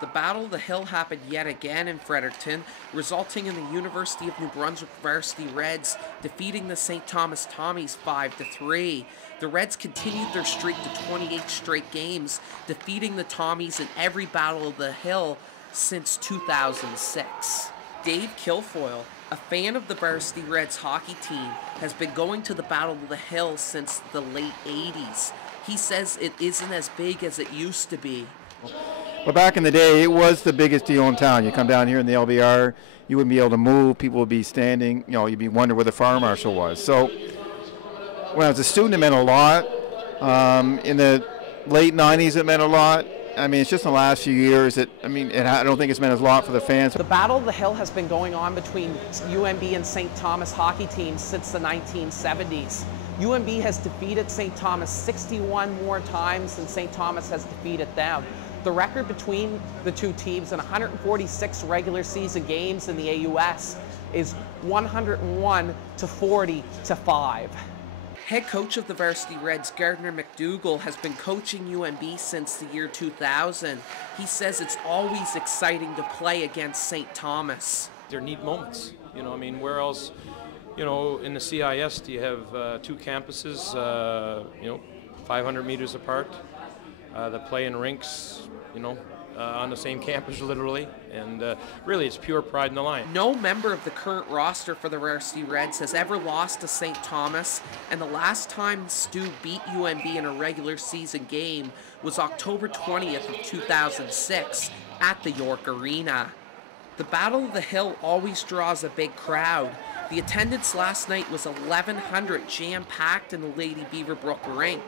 The Battle of the Hill happened yet again in Fredericton, resulting in the University of New Brunswick varsity Reds defeating the St. Thomas Tommies 5-3. The Reds continued their streak to 28 straight games, defeating the Tommies in every Battle of the Hill since 2006. Dave Kilfoyle, a fan of the varsity Reds hockey team, has been going to the Battle of the Hill since the late 80s. He says it isn't as big as it used to be. Well, back in the day, it was the biggest deal in town. You come down here in the LBR, you wouldn't be able to move. People would be standing. You'd be wondering where the fire marshal was. So when I was a student, it meant a lot. In the late 90s, it meant a lot. I mean, it's just in the last few years that, I don't think it's meant a lot for the fans. The Battle of the Hill has been going on between UNB and St. Thomas hockey teams since the 1970s. UNB has defeated St. Thomas 61 more times than St. Thomas has defeated them. The record between the two teams in 146 regular season games in the AUS is 101-40-5. Head coach of the varsity Reds, Gardner McDougall, has been coaching UNB since the year 2000. He says it's always exciting to play against St. Thomas. They're neat moments. Where else, in the CIS do you have two campuses, 500 meters apart that play in rinks, on the same campus literally, and really it's pure pride in the line. No member of the current roster for the varsity Reds has ever lost to St. Thomas, and the last time Stu beat UNB in a regular season game was October 20th of 2006 at the York Arena. The Battle of the Hill always draws a big crowd. The attendance last night was 1,100, jam-packed in the Lady Beaverbrook rink.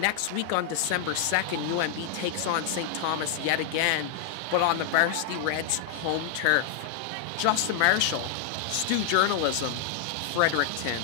Next week on December 2nd, UNB takes on St. Thomas yet again, but on the varsity Reds' home turf. Justin Marshall, Stu Journalism, Fredericton.